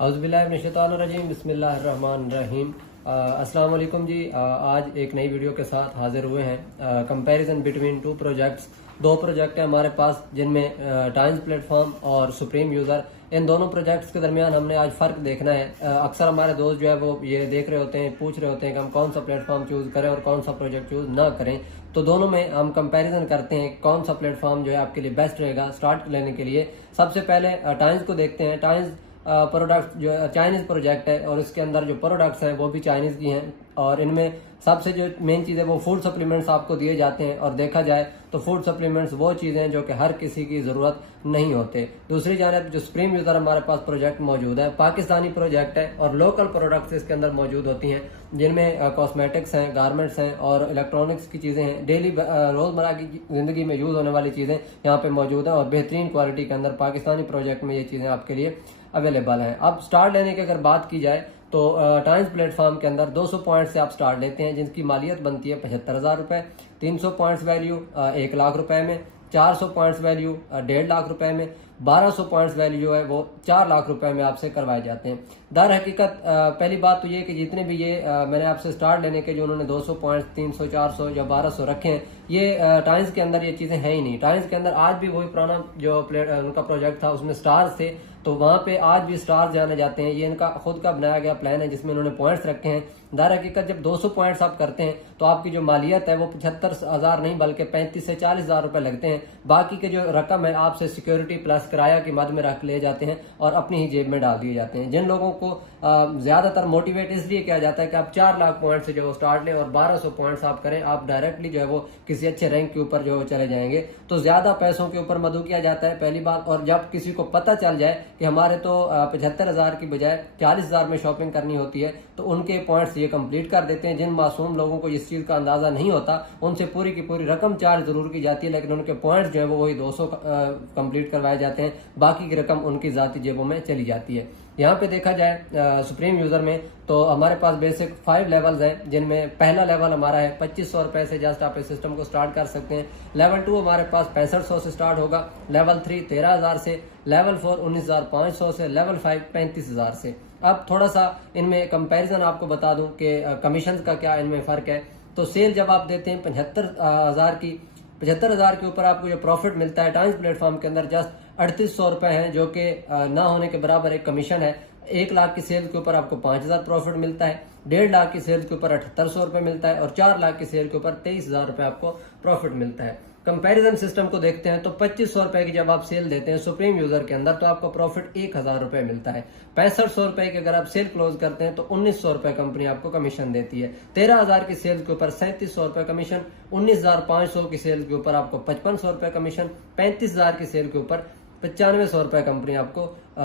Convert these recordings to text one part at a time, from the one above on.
औज़ुबिल्लाहिमिनश्शैतानिर्रजीम बिस्मिल्लाहिर्रहमानिर्रहीम। अस्सलाम वालेकुम जी। आज एक नई वीडियो के साथ हाजिर हुए हैं। Comparison between two projects. दो प्रोजेक्ट हैं हमारे पास जिनमें टाइम्स प्लेटफॉर्म और सुप्रीम यूज़र। इन दोनों प्रोजेक्ट्स के दरमियान हमने आज फ़र्क देखना है। अक्सर हमारे दोस्त जो है वो ये देख रहे होते हैं, पूछ रहे होते हैं कि हम कौन सा प्लेटफॉर्म चूज़ करें और कौन सा प्रोजेक्ट चूज़ ना करें। तो दोनों में हम कंपैरिजन करते हैं कौन सा प्लेटफॉर्म जो है आपके लिए बेस्ट रहेगा स्टार्ट लेने के लिए। सबसे पहले टाइम्स को देखते हैं। टाइम्स प्रोडक्ट जो चाइनीज प्रोजेक्ट है और इसके अंदर जो प्रोडक्ट्स हैं वो भी चाइनीज की हैं और इनमें सबसे जो मेन चीज़ है वो फूड सप्लीमेंट्स आपको दिए जाते हैं। और देखा जाए तो फूड सप्लीमेंट्स वो चीज़ें हैं जो कि हर किसी की ज़रूरत नहीं होते। दूसरी जानब जो सुप्रीम यूज़र हमारे पास प्रोजेक्ट मौजूद है, पाकिस्तानी प्रोजेक्ट है और लोकल प्रोडक्ट्स इसके अंदर मौजूद होती हैं जिनमें कॉस्मेटिक्स हैं, गारमेंट्स हैं और इलेक्ट्रॉनिक्स की चीज़ें हैं। डेली रोज़मर्रा की ज़िंदगी में यूज़ होने वाली चीज़ें यहाँ पे मौजूद हैं और बेहतरीन क्वालिटी के अंदर पाकिस्तानी प्रोजेक्ट में ये चीज़ें आपके लिए अवेलेबल हैं। अब स्टार्ट लेने की अगर बात की जाए तो टाइम्स प्लेटफॉर्म के अंदर 200 पॉइंट से आप स्टार्ट लेते हैं जिनकी मालियत बनती है 75,000 रुपए। 300 पॉइंट्स वैल्यू 1 लाख रुपए में, 400 पॉइंट्स वैल्यू 1.5 लाख रुपए में, 1200 पॉइंट्स वैल्यू जो है वो 4 लाख रुपए में आपसे करवाए जाते हैं। दर हकीकत पहली बात तो ये कि जितने भी ये मैंने आपसे स्टार्ट लेने के जो उन्होंने 200 पॉइंट्स, 300, 400 या 1200 रखे हैं, ये टाइम्स के अंदर ये चीजें हैं ही नहीं। टाइम्स के अंदर आज भी वही पुराना जो उनका प्रोजेक्ट था उसमें स्टार्स थे, तो वहां पे आज भी स्टार्स जाने जाते हैं। ये इनका खुद का बनाया गया प्लान है जिसमें उन्होंने पॉइंट्स रखे हैं। दर हकीकत जब 200 पॉइंट्स आप करते हैं तो आपकी जो मालियत है वो 75,000 नहीं बल्कि 35 से 40,000 रुपए लगते हैं। बाकी के जो रकम है आपसे सिक्योरिटी प्लस किराया की मद में रख ले जाते हैं और अपनी ही जेब में डाल दिए जाते हैं। जिन लोगों को ज्यादातर मोटिवेट इसलिए किया जाता है कि आप 4 लाख पॉइंट से जो वो स्टार्ट लें और 1200 पॉइंट्स आप करें, आप डायरेक्टली जो है वो किसी अच्छे रैंक के ऊपर जो चले जाएंगे। तो ज्यादा पैसों के ऊपर मदू किया जाता है पहली बात। और जब किसी को पता चल जाए कि हमारे तो 75,000 की बजाय 40,000 में शॉपिंग करनी होती है तो उनके पॉइंट्स ये कंप्लीट कर देते हैं। जिन मासूम लोगों को इस चीज का अंदाजा नहीं होता उनसे पूरी की पूरी रकम चार्ज जरूर की जाती है, लेकिन उनके पॉइंट्स जो है वो वही 200 कंप्लीट करवाए जाते हैं, बाकी की रकम उनकी जाती जेबों में चली जाती है। यहाँ पे देखा जाए सुप्रीम यूजर में तो हमारे पास बेसिक 5 लेवल्स हैं जिनमें पहला लेवल हमारा है 2500 रुपए से जस्ट आप इस सिस्टम को स्टार्ट कर सकते हैं। लेवल 2 हमारे पास 6500 से स्टार्ट होगा, लेवल 3 13,000 से, लेवल 4 19,500 से, लेवल 5 35,000 से। अब थोड़ा सा इनमें कंपैरिजन आपको बता दूं कि कमीशन का क्या इनमें फर्क है। तो सेल जब आप देते हैं 75,000 की, 75,000 के ऊपर आपको जो प्रॉफिट मिलता है टाइम्स प्लेटफॉर्म के अंदर जस्ट 3800 रुपए है जो कि ना होने के बराबर एक कमीशन है। 1 लाख की सेल के ऊपर आपको 5,000 प्रॉफिट मिलता है, 1.5 लाख की सेल के ऊपर 7800 रुपए मिलता है और 4 लाख की सेल के ऊपर 23,000 रुपए आपको प्रॉफिट मिलता है। कंपैरिजन सिस्टम को देखते हैं तो 2500 रुपए की जब आप सेल देते हैं सुप्रीम यूजर के अंदर तो आपको प्रॉफिट 1,000 रुपए मिलता है। 6500 रुपए की अगर आप सेल क्लोज करते हैं तो 1900 रुपए कंपनी आपको कमीशन देती है। 13,000 की सेल के ऊपर 3700 रुपए कमीशन, 19,500 की सेल के ऊपर आपको 5500 रुपए कमीशन, 35,000 की सेल के ऊपर 9500 रुपए कंपनी आपको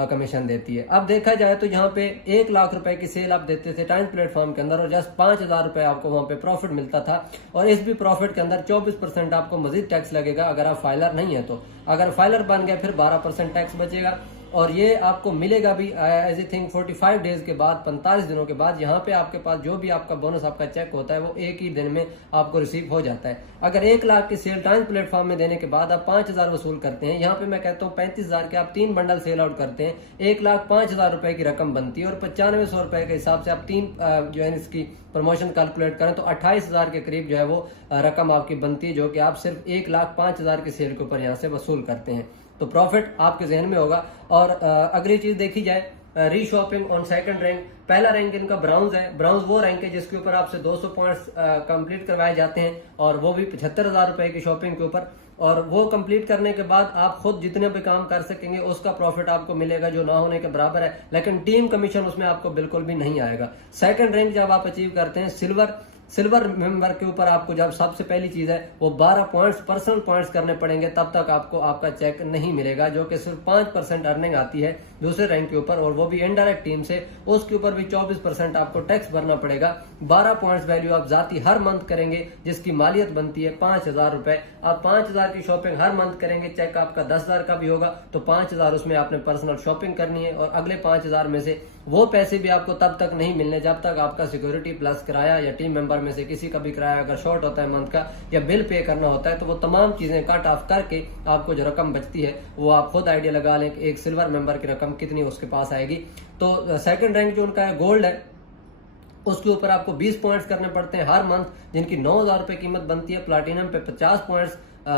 कमीशन देती है। अब देखा जाए तो यहाँ पे 1 लाख रुपए की सेल आप देते थे टाइम्स प्लेटफॉर्म के अंदर और जस्ट 5,000 रुपए आपको वहां पे प्रॉफिट मिलता था और इस भी प्रॉफिट के अंदर 24% आपको मजीद टैक्स लगेगा अगर आप फाइलर नहीं है तो। अगर फाइलर बन गए फिर 12% टैक्स बचेगा और ये आपको मिलेगा भी एज ए थिंग 45 डेज के बाद, 45 दिनों के बाद। यहाँ पे आपके पास जो भी आपका बोनस आपका चेक होता है वो एक ही दिन में आपको रिसीव हो जाता है। अगर 1 लाख की सेल टाइम्स प्लेटफॉर्म में देने के बाद आप 5,000 वसूल करते हैं, यहाँ पे मैं कहता हूँ 35,000 के आप 3 बंडल सेल आउट करते हैं, 1,05,000 रुपए की रकम बनती है और 9500 रुपए के हिसाब से आप 3 जो है इसकी प्रमोशन कैलकुलेट करें तो 28,000 के करीब जो है वो रकम आपकी बनती है जो कि आप सिर्फ 1,05,000 की सेल के ऊपर यहाँ से वसूल करते हैं। तो प्रॉफिट आपके जहन में होगा। और अगली चीज देखी जाए रीशॉपिंग ऑन सेकंड रैंक। पहला रैंक इनका ब्राउन्स है। ब्राउन्स वो रैंक है जिसके ऊपर आपसे 200 पॉइंट्स कंप्लीट करवाए जाते हैं और वो भी 75,000 रुपए की शॉपिंग के ऊपर। और वो कंप्लीट करने के बाद आप खुद जितने भी काम कर सकेंगे उसका प्रॉफिट आपको मिलेगा जो ना होने के बराबर है, लेकिन टीम कमीशन उसमें आपको बिल्कुल भी नहीं आएगा। सेकंड रैंक जब आप अचीव करते हैं सिल्वर मेंबर के ऊपर आपको जब सबसे पहली चीज है वो 12 पॉइंट्स पर्सनल पॉइंट्स करने पड़ेंगे तब तक आपको आपका चेक नहीं मिलेगा, जो कि सिर्फ 5% अर्निंग आती है दूसरे रैंक के ऊपर और वो भी इनडायरेक्ट टीम से। उसके ऊपर भी 24% आपको टैक्स भरना पड़ेगा। 12 पॉइंट्स वैल्यू आप जाती हर मंथ करेंगे जिसकी मालियत बनती है 5,000 रुपए। आप 5,000 की शॉपिंग हर मंथ करेंगे, चेक आपका 10,000 का भी होगा तो 5,000 उसमें आपने पर्सनल शॉपिंग करनी है और अगले 5,000 में से वो पैसे भी आपको तब तक नहीं मिलने जब तक आपका सिक्योरिटी प्लस किराया या टीम मेंबर में से किसी का भी किराया अगर शॉर्ट होता है मंथ का या बिल पे करना होता है तो वो तमाम चीजें कट ऑफ करके आपको जो रकम बचती है वो आप खुद आइडिया लगा लें कि एक सिल्वर मेंबर की रकम रकम कितनी उसके पास आएगी। तो सेकंड रैंक जो उनका है गोल्ड है, उसके ऊपर आपको 20 पॉइंट्स करने पड़ते हैं हर मंथ, जिनकी 9,000 रुपए कीमत बनती है। प्लाटिनम पे 50 पॉइंट्स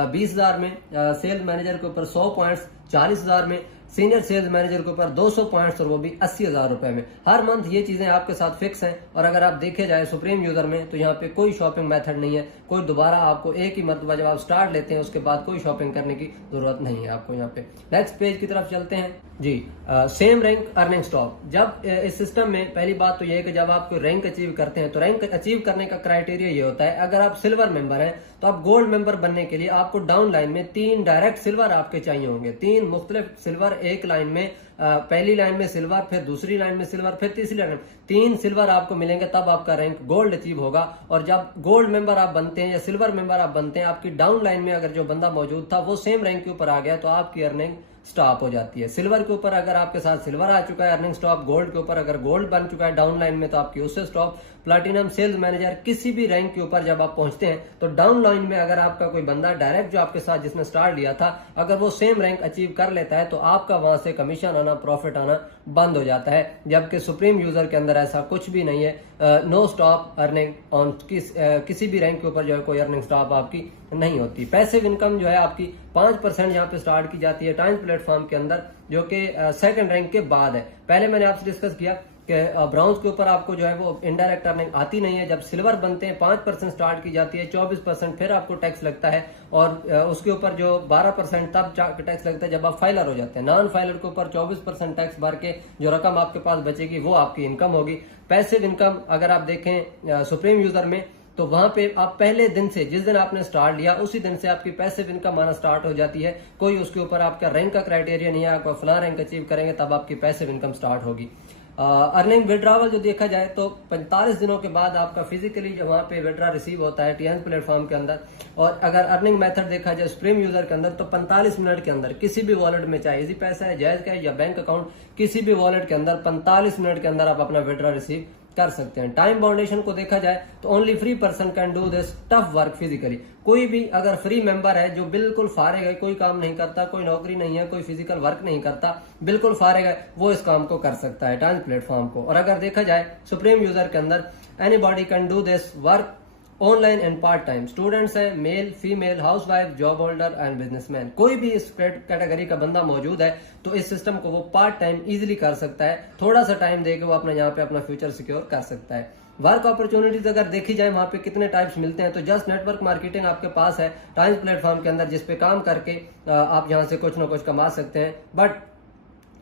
20,000 में, सेल्स मैनेजर के ऊपर 100 पॉइंट्स 40,000 में, सीनियर सेल्स मैनेजर के ऊपर 200 पॉइंट्स और वो भी 80,000 रुपए में। हर मंथ ये चीजें आपके साथ फिक्स हैं। और अगर आप देखे जाए सुप्रीम यूजर में तो यहाँ पे कोई शॉपिंग मेथड नहीं है, कोई दोबारा आपको एक ही मरतबा जब आप स्टार्ट लेते हैं उसके बाद कोई शॉपिंग करने की जरूरत नहीं है आपको। यहाँ पे नेक्स्ट पेज की तरफ चलते हैं जी। Same rank earning stock. जब इस सिस्टम में पहली बात तो यह है कि जब आप रैंक अचीव करते हैं तो रैंक अचीव करने का क्राइटेरिया ये होता है, अगर आप सिल्वर मेंबर हैं तो आप गोल्ड मेंबर बनने के लिए आपको डाउन लाइन में 3 डायरेक्ट सिल्वर आपके चाहिए होंगे। 3 मुख्तलिफ सिल्वर एक लाइन में, पहली लाइन में सिल्वर, फिर दूसरी लाइन में सिल्वर, फिर तीसरी लाइन में 3 सिल्वर आपको मिलेंगे, तब आपका रैंक गोल्ड अचीव होगा। और जब गोल्ड मेंबर आप बनते हैं या सिल्वर मेंबर आप बनते हैं, आपकी डाउन लाइन में अगर जो बंदा मौजूद था वो सेम रैंक के ऊपर आ गया तो आपकी अर्निंग स्टॉप हो जाती है। सिल्वर के ऊपर अगर आपके साथ सिल्वर आ चुका है अर्निंग स्टॉप, गोल्ड के ऊपर अगर गोल्ड बन चुका है डाउन लाइन में तो आपकी उससे स्टॉप। प्लैटिनम, सेल्स मैनेजर, किसी भी रैंक के ऊपर जब आप पहुंचते हैं तो डाउन लाइन में अगर आपका कोई बंदा डायरेक्ट जो आपके साथ जिसने स्टार्ट लिया था अगर वो सेम रैंक अचीव कर लेता है तो आपका वहां से कमीशन आना, प्रॉफिट आना बंद हो जाता है। जबकि सुप्रीम यूजर के अंदर ऐसा कुछ भी नहीं है। नो स्टॉप अर्निंग ऑन किसी भी रैंक के ऊपर जो है कोई अर्निंग स्टॉप आपकी नहीं होती। पैसिव इनकम जो है आपकी 5% यहाँ पे स्टार्ट की जाती है टाइम्स प्लेटफॉर्म के अंदर, जो कि सेकंड रैंक के बाद है। पहले मैंने आपसे डिस्कस किया कि ब्राउन्स के ऊपर आपको जो है वो इनडायरेक्ट अर्निंग आती नहीं है। जब सिल्वर बनते हैं 5% स्टार्ट की जाती है, 24% फिर आपको टैक्स लगता है और उसके ऊपर जो 12% तब टैक्स लगता है जब आप फाइलर हो जाते हैं। नॉन फाइलर के ऊपर 24% टैक्स भर के जो रकम आपके पास बचेगी वो आपकी इनकम होगी। पैसिव इनकम अगर आप देखें सुप्रीम यूजर में तो वहां पे आप पहले दिन से, जिस दिन आपने स्टार्ट लिया उसी दिन से आपकी पैसिव इनकम आना स्टार्ट हो जाती है। कोई उसके ऊपर आपका रैंक का क्राइटेरिया नहीं है, आप फलां रैंक अचीव करेंगे तब आपकी पैसिव इनकम स्टार्ट होगी। अर्निंग विड्रॉवल जो देखा जाए तो 45 दिनों के बाद आपका फिजिकली जो वहां पे विड्रॉ रिसीव होता है टीएन प्लेटफॉर्म के अंदर। और अगर अर्निंग मेथड देखा जाए सुप्रीम यूजर के अंदर तो 45 मिनट के अंदर किसी भी वॉलेट में, चाहे इजी पैसा है, जायज का है या बैंक अकाउंट, किसी भी वॉलेट के अंदर 45 मिनट के अंदर आप अपना विड्रॉ रिसीव कर सकते हैं। टाइम बाउंडेशन को देखा जाए तो only free person can do this tough work physically. कोई भी अगर फ्री मेंबर है जो बिल्कुल फारिग है, कोई काम नहीं करता, कोई नौकरी नहीं है, कोई फिजिकल वर्क नहीं करता, बिल्कुल फारिग है, वो इस काम को कर सकता है टाइम्स प्लेटफॉर्म को। और अगर देखा जाए सुप्रीम यूजर के अंदर anybody can do this work online and part time. Students है, male, female, housewife, job holder and businessman, कोई भी इस कैटेगरी का बंदा मौजूद है तो इस सिस्टम को वो पार्ट टाइम इजीली कर सकता है। थोड़ा सा टाइम देके वो अपना यहाँ पे अपना फ्यूचर सिक्योर कर सकता है। वर्क अपॉर्चुनिटीज अगर देखी जाए वहां पे कितने टाइप्स मिलते हैं तो जस्ट नेटवर्क मार्केटिंग आपके पास है टाइम्स प्लेटफॉर्म के अंदर, जिसपे काम करके आप यहाँ से कुछ ना कुछ कमा सकते हैं। बट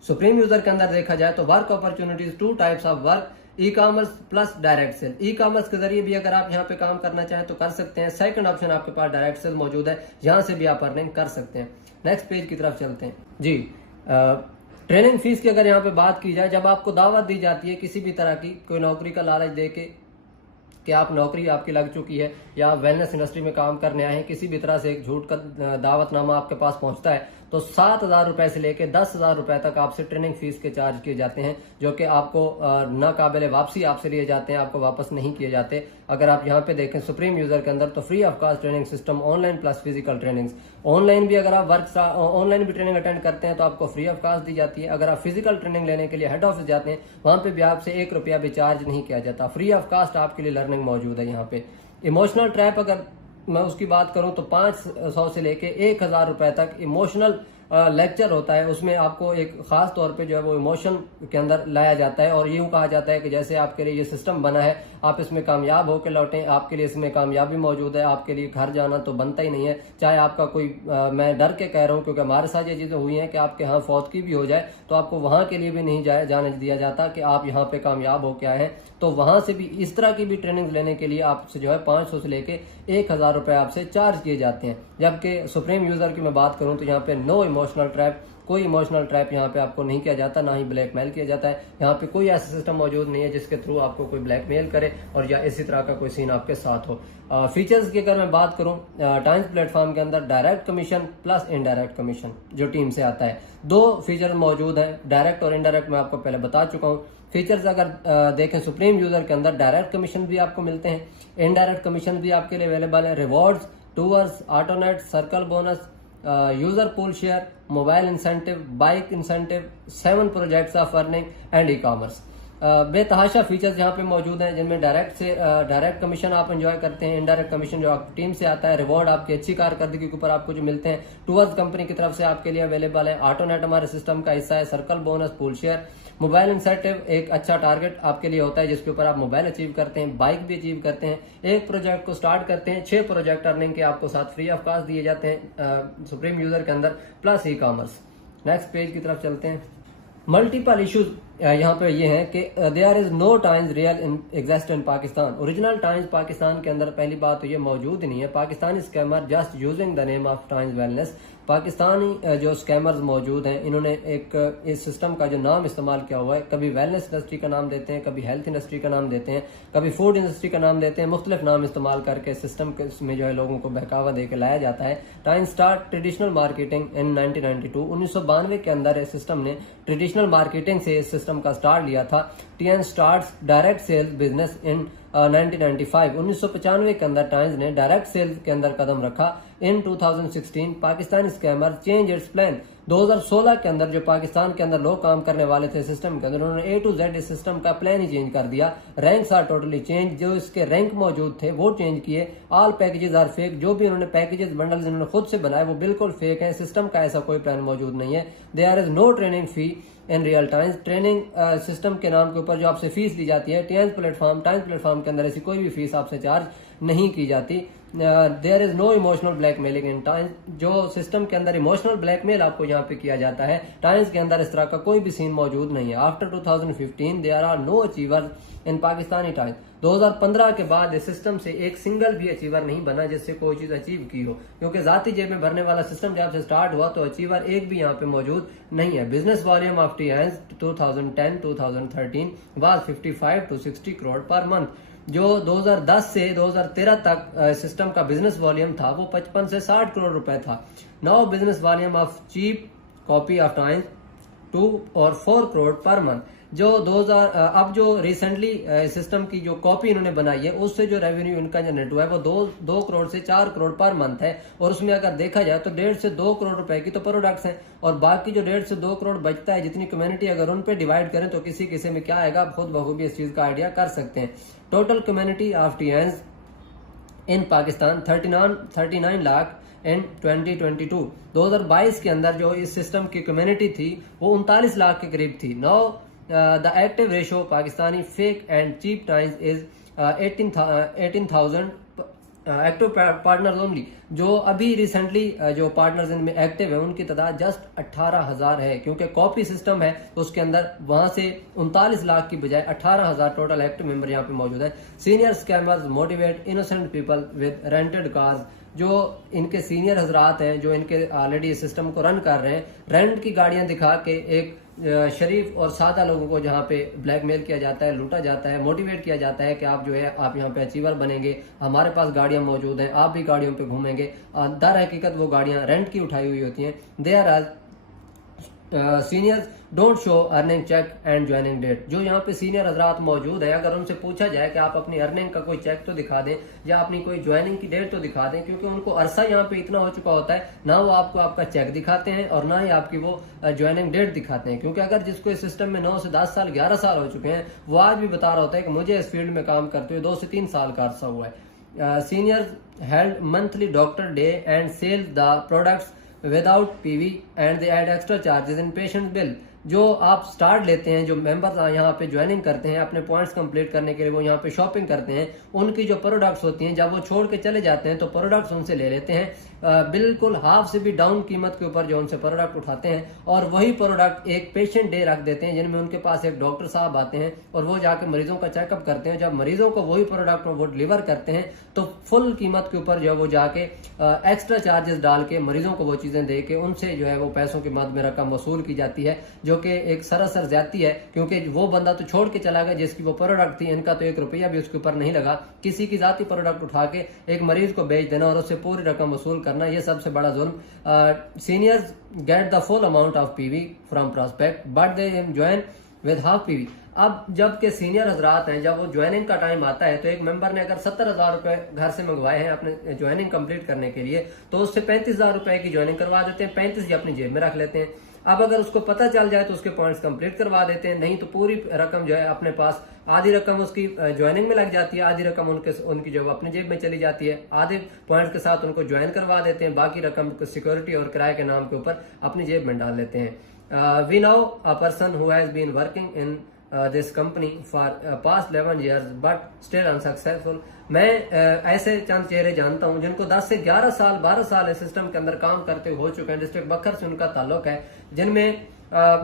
सुप्रीम यूजर के अंदर देखा जाए तो work opportunities 2 types of work, e commerce plus direct sale. E commerce के जरिए भी अगर आप यहाँ पे काम करना चाहें तो कर सकते हैं। सेकंड ऑप्शन आपके पास डायरेक्ट सेल मौजूद है, यहाँ से भी आप अर्निंग कर सकते हैं। नेक्स्ट पेज की तरफ चलते हैं जी। ट्रेनिंग फीस की अगर यहाँ पे बात की जाए, जब आपको दावत दी जाती है किसी भी तरह की, कोई नौकरी का लालच दे के कि आप नौकरी आपकी लग चुकी है या आप वेलनेस इंडस्ट्री में काम करने आए हैं, किसी भी तरह से एक झूठ का दावतनामा आपके पास पहुंचता है तो 7,000 रुपए से लेकर 10,000 रुपए तक आपसे ट्रेनिंग फीस के चार्ज किए जाते हैं, जो कि आपको नाकाबिले वापसी आपसे लिए जाते हैं, आपको वापस नहीं किए जाते। अगर आप यहाँ पे देखें सुप्रीम यूजर के अंदर तो free of cost training system, online plus physical trainings. Online भी अगर आप ऑनलाइन भी ट्रेनिंग अटेंड करते हैं तो आपको फ्री ऑफ कॉस्ट दी जाती है। अगर आप फिजिकल ट्रेनिंग लेने के लिए हेड ऑफिस जाते हैं वहां पे भी आपसे 1 रुपया भी चार्ज नहीं किया जाता, फ्री ऑफ कॉस्ट आपके लिए लर्निंग मौजूद है यहाँ पे। इमोशनल ट्रैप अगर मैं उसकी बात करूं तो 500 से लेके 1,000 रुपए तक इमोशनल लेक्चर होता है। उसमें आपको एक खास तौर पे जो है वो इमोशन के अंदर लाया जाता है और यूं कहा जाता है कि जैसे आपके लिए ये सिस्टम बना है, आप इसमें कामयाब होकर लौटें, आपके लिए इसमें कामयाबी मौजूद है, आपके लिए घर जाना तो बनता ही नहीं है। चाहे आपका कोई मैं डर के कह रहा हूं क्योंकि हमारे साथ ये चीजें हुई हैं कि आपके यहाँ फौतगी भी हो जाए तो आपको वहां के लिए भी नहीं जाने दिया जाता कि आप यहाँ पे कामयाब होके आए हैं। तो वहां से भी इस तरह की भी ट्रेनिंग लेने के लिए आपसे जो है 500 से लेके 1,000 रुपए आपसे चार्ज किए जाते हैं। जबकि सुप्रीम यूजर की मैं बात करूं तो यहाँ पे नो इमोशनल ट्रैप, कोई इमोशनल ट्रैप यहाँ पे आपको नहीं किया जाता, ना ही ब्लैकमेल किया जाता है। यहाँ पे कोई ऐसा सिस्टम मौजूद नहीं है जिसके थ्रू आपको कोई ब्लैकमेल करे और या इसी तरह का कोई सीन आपके साथ हो। फीचर्स की अगर मैं बात करूं टाइम्स प्लेटफॉर्म के अंदर direct commission plus indirect commission जो टीम से आता है, 2 फीचर मौजूद हैं, डायरेक्ट और इनडायरेक्ट मैं आपको पहले बता चुका हूँ। फीचर्स अगर देखें सुप्रीम यूजर के अंदर डायरेक्ट कमीशन भी आपको मिलते हैं, इनडायरेक्ट कमीशन भी आपके लिए अवेलेबल है। Rewards, tours, autonet, circle bonus, user pool share, mobile incentive, bike incentive, 7 projects of earning and ecommerce. बेतहाशा फीचर्स यहाँ पे मौजूद हैं, जिनमें डायरेक्ट कमीशन आप एंजॉय करते हैं, इनडायरेक्ट कमीशन जो आपकी टीम से आता है, रिवॉर्ड आपकी अच्छी कारकर्दगी के ऊपर आपको जो मिलते हैं टूवर्ड्स कंपनी की तरफ से आपके लिए अवेलेबल है। ऑटोनेट हमारे सिस्टम का हिस्सा है, circle bonus, pool share, mobile incentive एक अच्छा टारगेट आपके लिए होता है जिसके ऊपर आप मोबाइल अचीव करते हैं, बाइक भी अचीव करते हैं। एक प्रोजेक्ट को स्टार्ट करते हैं, 6 प्रोजेक्ट अर्निंग के आपको साथ फ्री ऑफ कॉस्ट दिए जाते हैं सुप्रीम यूजर के अंदर, plus e commerce. Next page की तरफ चलते हैं। मल्टीपल इश्यूज यहाँ पे ये हैं कि there is no times real exist in Pakistan. Original times Pakistan के अंदर पहली बात तो ये मौजूद ही नहीं है। Pakistani scammer just using the name of times wellness. Pakistani जो स्कैमर्स मौजूद हैं, इन्होंने एक इस सिस्टम का जो नाम इस्तेमाल किया हुआ है, कभी वेलनेस इंडस्ट्री का नाम देते हैं, कभी हेल्थ इंडस्ट्री का नाम देते हैं, कभी फूड इंडस्ट्री का नाम देते हैं, मुख्तलिफ नाम इस्तेमाल करके सिस्टम में जो है लोगों को बहकावा देकर लाया जाता है। Time start traditional marketing in 1992। 1992 के अंदर इस सिस्टम ने ट्रेडिशनल मार्केटिंग से इस सिस्टम का स्टार्ट लिया था। TN starts direct sales business in 1995। 1995 के अंदर टाइम्स ने डायरेक्ट सेल्स के अंदर कदम रखा। इन 2016 Pakistani scammer change it's plan. 2016 के अंदर जो पाकिस्तान के अंदर लोग काम करने वाले थे सिस्टम के अंदर, उन्होंने A to Z इस सिस्टम का प्लान ही चेंज कर दिया। रैंक्स आर टोटली चेंज, जो इसके रैंक मौजूद थे वो चेंज किए। ऑल पैकेजेस आर फेक, जो भी उन्होंने पैकेजेस बंडल्स इन्होंने खुद से बनाए वो बिल्कुल फेक है। सिस्टम का ऐसा कोई प्लान मौजूद नहीं है। There is no training fee in real times. Training system के नाम के ऊपर जो आपसे फीस ली जाती है, टाइम्स प्लेटफॉर्म के अंदर ऐसी कोई भी फीस आपसे चार्ज नहीं की जाती। There is no emotional blackmailing in times. जो सिस्टम के अंदर इमोशनल ब्लैकमेल आपको यहाँ पे किया जाता है, टाइम्स के अंदर इस तरह का कोई भी सीन मौजूद नहीं है। After 2015 there are no achievers in Pakistani times. 2015 के बाद इस सिस्टम से एक सिंगल भी अचीवर नहीं बना जिससे कोई चीज अचीव की हो, क्योंकि जाती जेब में भरने वाला सिस्टम जब से स्टार्ट हुआ तो अचीवर एक भी यहाँ पे मौजूद नहीं है। Business volume of TNS 2010-2013 was 55 to 60 crore per month. जो 2010 से 2013 तक सिस्टम का बिजनेस वॉल्यूम था वो 55 से 60 करोड़ रुपए था। Now business volume of cheap copy of times 2 और 4 करोड़ पर मंथ। जो 2000 अब जो रिसेंटली सिस्टम की जो कॉपी इन्होंने बनाई है उससे जो रेवेन्यू इनका जनरेट हुआ है वो 2 करोड़ से 4 करोड़ पर मंथ है। और उसमें अगर देखा जाए तो 1.5 से 2 करोड़ रुपए की तो प्रोडक्ट्स हैं, और बाकी जो 1.5 से 2 करोड़ बचता है, जितनी कम्युनिटी अगर उन पे डिवाइड करें तो किसी किसी में क्या आएगा, आप खुद बखूबी इस चीज का आइडिया कर सकते हैं। टोटल कम्युनिटी ऑफ टीएंस इन पाकिस्तान 39 लाख इन 2022। 2022 के अंदर जो इस सिस्टम की कम्युनिटी थी वो 39 लाख के करीब थी। Now the active ratio Pakistani fake and cheap times is 18,000 active partners only. जो अभी रिसेंटली जो पार्टनर्स इनमें एक्टिव है उनकी तादाद जस्ट 18,000 है, क्योंकि कॉपी सिस्टम है तो उसके अंदर वहां से 39 लाख की बजाय 18,000 टोटल एक्टिव मेंबर यहाँ पे मौजूद है। Senior scammers motivate innocent people with rented cars. जो इनके सीनियर हजरात हैं जो इनके ऑलरेडी इस सिस्टम को रन कर रहे हैं, रेंट की गाड़ियां दिखा के एक शरीफ और सादा लोगों को जहाँ पे ब्लैकमेल किया जाता है, लूटा जाता है, मोटिवेट किया जाता है कि आप जो है आप यहाँ पे अचीवर बनेंगे, हमारे पास गाड़ियां मौजूद हैं, आप भी गाड़ियों पे घूमेंगे। दर हकीकत वो गाड़ियां रेंट की उठाई हुई होती हैं। There are seniors don't show earning check and joining date. जो यहाँ पे सीनियर हजरात मौजूद है, अगर उनसे पूछा जाए कि आप अपनी अर्निंग का कोई चेक तो दिखा दें या अपनी कोई ज्वाइनिंग की डेट तो दिखा दें, क्योंकि उनको अरसा यहाँ पे इतना हो चुका होता है, ना वो आपको आपका चेक दिखाते हैं और ना ही आपकी वो ज्वाइनिंग डेट दिखाते हैं। क्योंकि अगर जिसको इस सिस्टम में 9 से 10 साल 11 साल हो चुके हैं, वो आज भी बता रहा होता है कि मुझे इस फील्ड में काम करते हुए 2 से 3 साल का अरसा हुआ है। Seniors held monthly doctor day and sell the products without PV and they add extra charges in patient bill. जो आप स्टार्ट लेते हैं, जो मेंबर्स यहाँ पे ज्वाइनिंग करते हैं अपने पॉइंट्स कंप्लीट करने के लिए, वो यहाँ पे शॉपिंग करते हैं, उनकी जो प्रोडक्ट्स होती हैं जब वो छोड़ के चले जाते हैं तो प्रोडक्ट्स उनसे ले लेते हैं बिल्कुल हाफ से भी डाउन कीमत के ऊपर जो उनसे प्रोडक्ट उठाते हैं, और वही प्रोडक्ट एक पेशेंट डे रख देते हैं जिनमें उनके पास एक डॉक्टर साहब आते हैं और वो जाके मरीजों का चेकअप करते हैं। जब मरीजों को वही प्रोडक्ट वो डिलीवर करते हैं तो फुल कीमत के ऊपर जो वो जाके एक्स्ट्रा चार्जेस डाल के मरीजों को वो चीजें दे के उनसे जो है वो पैसों की मद में रकम वसूल की जाती है, जो कि एक सरासर ज्यादती है। क्योंकि वो बंदा तो छोड़ के चला गया जिसकी वो प्रोडक्ट थी, इनका तो 1 रुपया भी उसके ऊपर नहीं लगा। किसी की जाती प्रोडक्ट उठा के एक मरीज को बेच देना और उससे पूरी रकम वसूल करना, ये सबसे बड़ा जुल्म। Seniors get the full amount of PV from prospect but they join with half PV. अब जब के सीनियर हजरात हैं, जब वो ज्वाइनिंग का टाइम आता है तो एक मेंबर ने अगर 70,000 रुपए घर से मंगवाए हैं अपने ज्वाइनिंग कंप्लीट करने के लिए, तो उससे 35,000 रुपए की ज्वाइनिंग करवा देते हैं, 35 अपनी जेब में रख लेते हैं। अब अगर उसको पता चल जाए तो उसके पॉइंट्स कंप्लीट करवा देते हैं, नहीं तो पूरी रकम जो है अपने पास, आधी रकम उसकी ज्वाइनिंग में लग जाती है, आधी रकम उनकी जो अपनी जेब में चली जाती है। आधे पॉइंट्स के साथ उनको ज्वाइन करवा देते हैं, बाकी रकम सिक्योरिटी और किराए के नाम के ऊपर अपनी जेब में डाल लेते हैं। We know a person who has been working in this company for past 11 years but still unsuccessful. मैं ऐसे चंद चेहरे जानता हूं जिनको 10 से 11 साल 12 साल इस सिस्टम के अंदर काम करते हो चुके हैं। डिस्ट्रिक्ट बखर से उनका ताल्लुक है, जिनमें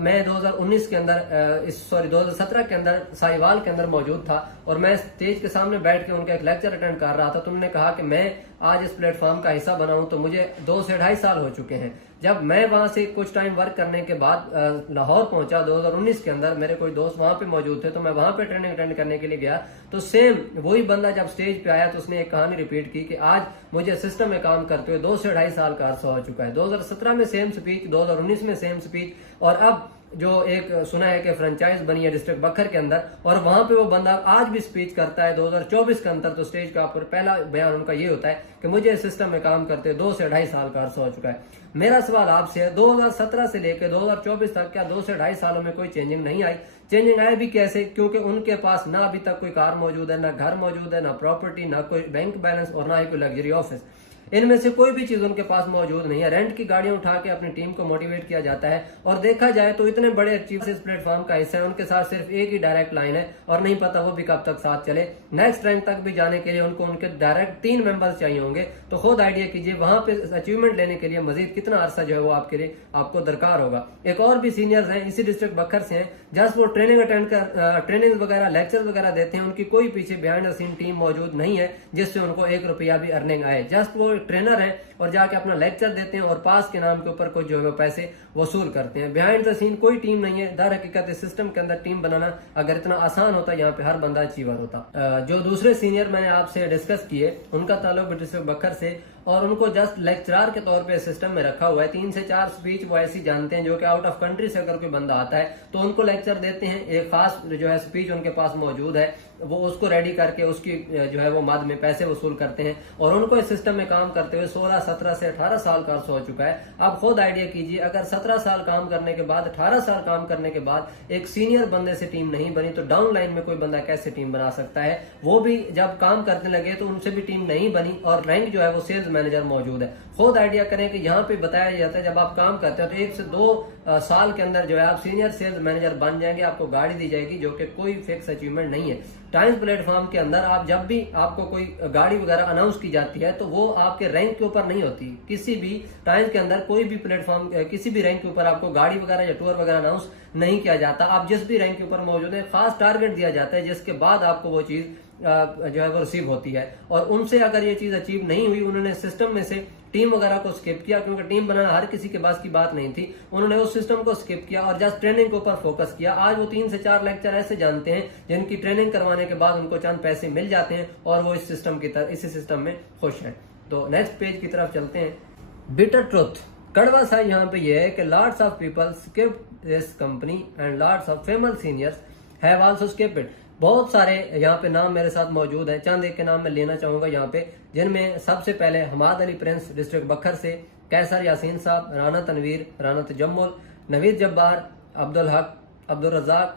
मैं 2019 के अंदर 2017 के अंदर साहिवाल के अंदर मौजूद था और मैं स्टेज के सामने बैठ के उनका एक लेक्चर अटेंड कर रहा था। तो उन्होंने कहा कि मैं आज इस प्लेटफॉर्म का हिस्सा बना हूं तो मुझे 2 से 2.5 साल हो चुके हैं। जब मैं वहां से कुछ टाइम वर्क करने के बाद लाहौर पहुंचा 2019 के अंदर, मेरे कोई दोस्त वहां पे मौजूद थे तो मैं वहां पे ट्रेनिंग अटेंड करने के लिए गया, तो सेम वही बंदा जब स्टेज पे आया तो उसने एक कहानी रिपीट की कि आज मुझे सिस्टम में काम करते हुए 2 से 2.5 साल का अरसा हो चुका है। 2017 में सेम स्पीच, 2019 में सेम स्पीच, और अब जो एक सुना है कि फ्रेंचाइज बनी है डिस्ट्रिक्ट बखर के अंदर और वहां पे वो बंदा आज भी स्पीच करता है 2024 के अंदर। तो स्टेज का ऊपर पहला बयान उनका ये होता है कि मुझे सिस्टम में काम करते 2 से 2.5 साल का अरसा हो चुका है। मेरा सवाल आपसे है, 2017 से लेकर 2024 तक क्या 2 से 2.5 सालों में कोई चेंजिंग नहीं आई? चेंजिंग आए भी कैसे? क्योंकि उनके पास ना अभी तक कोई कार मौजूद है, ना घर मौजूद है, ना प्रॉपर्टी, ना कोई बैंक बैलेंस और ना ही कोई लग्जरी ऑफिस। इनमें से कोई भी चीज उनके पास मौजूद नहीं है। रेंट की गाड़ियां उठा के अपनी टीम को मोटिवेट किया जाता है और देखा जाए तो इतने बड़े अचीवर्स इस प्लेटफॉर्म का हिस्सा है, उनके साथ सिर्फ एक ही डायरेक्ट लाइन है और नहीं पता वो भी कब तक साथ चले। नेक्स्ट रैंक तक भी जाने के लिए उनको उनके डायरेक्ट 3 मेंबर्स चाहिए होंगे। तो खुद आइडिया कीजिए वहां पे अचीवमेंट लेने के लिए मजीद कितना अरसा जो है वो आपके लिए आपको दरकार होगा। एक और भी सीनियर्स हैं, इसी डिस्ट्रिक्ट बखर से हैं, जस्ट वो ट्रेनिंग अटेंड कर ट्रेनिंग वगैरह लेक्चर वगैरह देते हैं, उनकी कोई पीछे बिहाइंड द सीन टीम मौजूद नहीं है जिससे उनको 1 रुपया भी अर्निंग आए। जस्ट वो ट्रेनर है और जाके अपना लेक्चर देते हैं और पास के नाम के ऊपर कुछ जो है वो पैसे वसूल करते हैं। बिहाइंड द सीन कोई टीम नहीं है। दर हकीकत इस सिस्टम के अंदर टीम बनाना अगर इतना आसान होता यहाँ पे हर बंदा अचीवर होता। जो दूसरे सीनियर मैंने आपसे डिस्कस किए उनका ताल्लुक डिस्ट्रिक्ट बखर से और उनको जस्ट लेक्चरर के तौर पे सिस्टम में रखा हुआ है। 3 से 4 स्पीच वो ऐसी जानते हैं जो कि आउट ऑफ कंट्री से अगर कोई बंदा आता है तो उनको लेक्चर देते हैं। एक खास जो है स्पीच उनके पास मौजूद है, वो उसको रेडी करके उसकी जो है वो मद में पैसे वसूल करते हैं और उनको इस सिस्टम में काम करते हुए 16, 17 से 18 साल का अर्सा हो चुका है। आप खुद आइडिया कीजिए, अगर 17 साल काम करने के बाद, 18 साल काम करने के बाद एक सीनियर बंदे से टीम नहीं बनी तो डाउन लाइन में कोई बंदा कैसे टीम बना सकता है? वो भी जब काम करने लगे तो उनसे भी टीम नहीं बनी और रैंक जो है वो सेल्स मैनेजर मौजूद है। खुद आइडिया करें कि यहाँ पे बताया जाता है जब आप काम करते हैं तो 1 से 2 साल के अंदर जो है आप सीनियर सेल्स मैनेजर बन जाएंगे, आपको गाड़ी दी जाएगी जो कि कोई फिक्स अचीवमेंट नहीं है। टाइम्स प्लेटफॉर्म के अंदर आप जब भी आपको कोई गाड़ी वगैरह अनाउंस की जाती है तो वो आपके रैंक के ऊपर नहीं होती। किसी भी टाइम्स के अंदर कोई भी प्लेटफॉर्म किसी भी रैंक के ऊपर आपको गाड़ी वगैरह या टूर वगैरह अनाउंस नहीं किया जाता। आप जिस भी रैंक के ऊपर मौजूद है खास टारगेट दिया जाता है जिसके बाद आपको वो चीज जो है वो रिसीव होती है और उनसे अगर ये चीज अचीव नहीं हुई, उन्होंने सिस्टम में से टीम वगैरह को स्किप किया क्योंकि टीम बनाना हर किसी के पास की बात नहीं थी, उन्होंने उस सिस्टम को स्किप किया और जस्ट ट्रेनिंग के ऊपर फोकस किया। आज वो 3 से 4 लेक्चर ऐसे जानते हैं जिनकी ट्रेनिंग करवाने के बाद उनको चंद पैसे मिल जाते हैं और वो इस सिस्टम की तरह इसी सिस्टम में खुश है। तो नेक्स्ट पेज की तरफ चलते हैं। बिटर ट्रुथ, कड़वा सा यहाँ पे ये है कि lots of people skip this company and lots of famous seniors have also skip it. बहुत सारे यहाँ पे नाम मेरे साथ मौजूद हैं, चंद एक के नाम मैं लेना चाहूंगा यहाँ पे, जिनमें सबसे पहले हमाद अली प्रिंस डिस्ट्रिक्ट बखर से, कैसर यासीन साहब, राना तनवीर, राना तजम्मुल, नवीद जब्बार, अब्दुल हक, अब्दुल रजाक,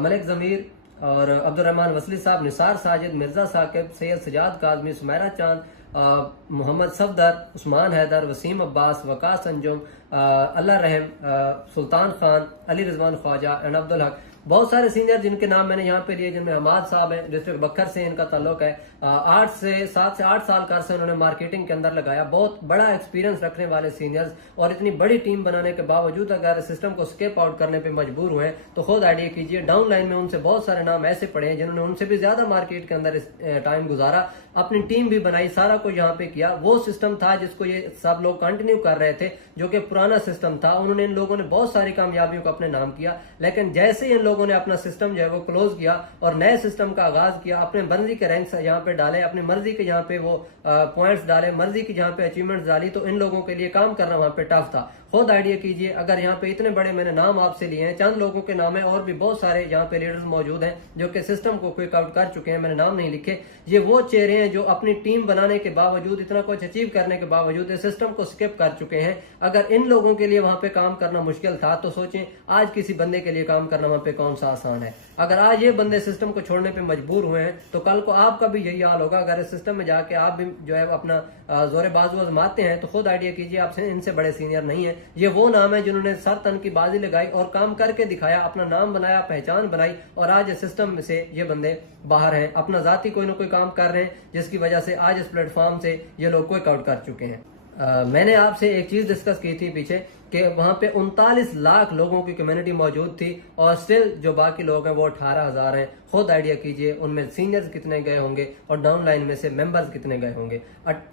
मलिक जमीर और अब्दुल रहमान वसली साहब, निसार साजिद, मिर्जा साकिब, सैयद सजाद काजमी, सुमेरा चांद, मोहम्मद सफदर, उस्मान हैदर, वसीम अब्बास, वकास अंजुम, अल्लाह रहम, सुल्तान खान, अली रिजवान ख्वाजा एंड अब्दुल हक। बहुत सारे सीनियर जिनके नाम मैंने यहाँ पे लिए, जिनमें हमाद साहब हैं डिस्ट्रिक्ट बखर से, इनका ताल्लुक है 7 से 8 साल का अर्सा उन्होंने मार्केटिंग के अंदर लगाया। बहुत बड़ा एक्सपीरियंस रखने वाले सीनियर्स और इतनी बड़ी टीम बनाने के बावजूद अगर सिस्टम को स्केप आउट करने पे मजबूर हुए तो खुद आइडिया कीजिए डाउन लाइन में उनसे बहुत सारे नाम ऐसे पड़े हैं जिन्होंने उनसे भी ज्यादा मार्केट के अंदर टाइम गुजारा, अपनी टीम भी बनाई, सारा कुछ यहाँ पे किया। वो सिस्टम था जिसको ये सब लोग कंटिन्यू कर रहे थे जो कि पुराना सिस्टम था। उन्होंने इन लोगों ने बहुत सारी कामयाबियों को अपने नाम किया, लेकिन जैसे इन लोगों ने अपना सिस्टम जो है वो क्लोज किया और नए सिस्टम का आगाज किया, अपने मर्जी के रैंक्स यहाँ पे डाले, अपनी मर्जी के यहाँ पे वो पॉइंट्स डाले, मर्जी की जहाँ पे अचीवमेंट्स डाली, तो इन लोगों के लिए काम करना वहां पे टफ था। खुद आइडिया कीजिए, अगर यहाँ पे इतने बड़े मैंने नाम आपसे लिए हैं, चंद लोगों के नाम है, और भी बहुत सारे यहाँ पे लीडर्स मौजूद हैं जो कि सिस्टम को क्विक आउट कर चुके हैं, मैंने नाम नहीं लिखे। ये वो चेहरे हैं जो अपनी टीम बनाने के बावजूद, इतना कुछ अचीव करने के बावजूद इस सिस्टम को स्किप कर चुके हैं। अगर इन लोगों के लिए वहां पे काम करना मुश्किल था, तो सोचें आज किसी बंदे के लिए काम करना वहां पे कौन सा आसान है। अगर आज ये बंदे सिस्टम को छोड़ने पे मजबूर हुए हैं, तो कल को आपका भी यही हाल होगा। अगर इस सिस्टम में जाके आप भी जो है अपना जोरे बाजू आजमाते हैं, तो खुद आइडिया कीजिए आपसे इनसे बड़े सीनियर नहीं है। ये वो नाम है जिन्होंने सर तन की बाजी लगाई और काम करके दिखाया, अपना नाम बनाया, पहचान बनाई, और आज इस सिस्टम से ये बंदे बाहर हैं, अपना जाती कोई ना कोई काम कर रहे हैं, जिसकी वजह से आज इस प्लेटफॉर्म से ये लोग क्विक आउट कर चुके हैं। मैंने आपसे एक चीज डिस्कस की थी पीछे कि वहां पे 39 लाख लोगों की कम्युनिटी मौजूद थी और स्टिल जो बाकी लोग हैं वो 18,000 हैं। खुद आइडिया कीजिए उनमें सीनियर्स कितने गए होंगे और डाउन लाइन में से मेंबर्स कितने गए होंगे।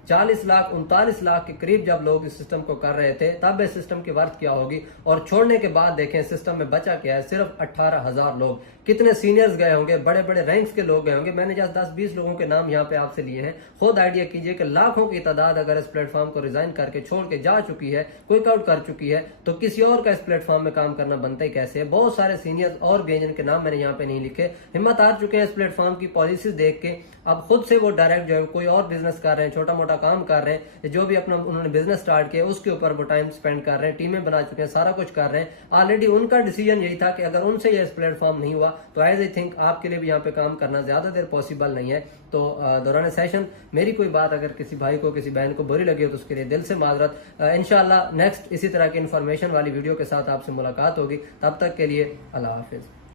40 लाख 39 लाख के करीब जब लोग इस सिस्टम को कर रहे थे, तब इस सिस्टम की वर्थ क्या होगी, और छोड़ने के बाद देखें सिस्टम में बचा क्या है, सिर्फ 18,000 लोग। कितने सीनियर्स गए होंगे, बड़े बड़े रैंक्स के लोग गए होंगे। मैंने जस्ट 10-20 लोगों के नाम यहाँ पे आपसे लिए हैं। खुद आइडिया कीजिए कि लाखों की तादाद अगर इस प्लेटफॉर्म को रिजाइन करके छोड़ के जा चुकी है, क्विक आउट कर चुकी है, तो किसी और का इस प्लेटफॉर्म में काम करना बनता ही कैसे है। बहुत सारे सीनियर्स और भी जिनके नाम मैंने यहाँ पे नहीं लिखे, हिम्मत हार चुके हैं इस प्लेटफॉर्म की पॉलिसीज देख के। अब खुद से वो डायरेक्ट जो है कोई और बिजनेस कर रहे हैं, छोटा मोटा काम कर रहे हैं, जो भी अपना उन्होंने बिजनेस स्टार्ट किया उसके ऊपर वो टाइम स्पेंड कर रहे हैं, टीमें बना चुके हैं, सारा कुछ कर रहे हैं। ऑलरेडी उनका डिसीजन यही था कि अगर उनसे ये इस प्लेटफॉर्म नहीं हुआ, तो एज आई थिंक आपके लिए भी यहाँ पे काम करना ज्यादा देर पॉसिबल नहीं है। तो दौरान सेशन मेरी कोई बात अगर किसी भाई को, किसी बहन को बुरी लगी हो, तो उसके लिए दिल से माजरत। इंशाल्लाह नेक्स्ट इसी तरह की इन्फॉर्मेशन वाली वीडियो के साथ आपसे मुलाकात होगी। तब तक के लिए अल्लाह हाफिज।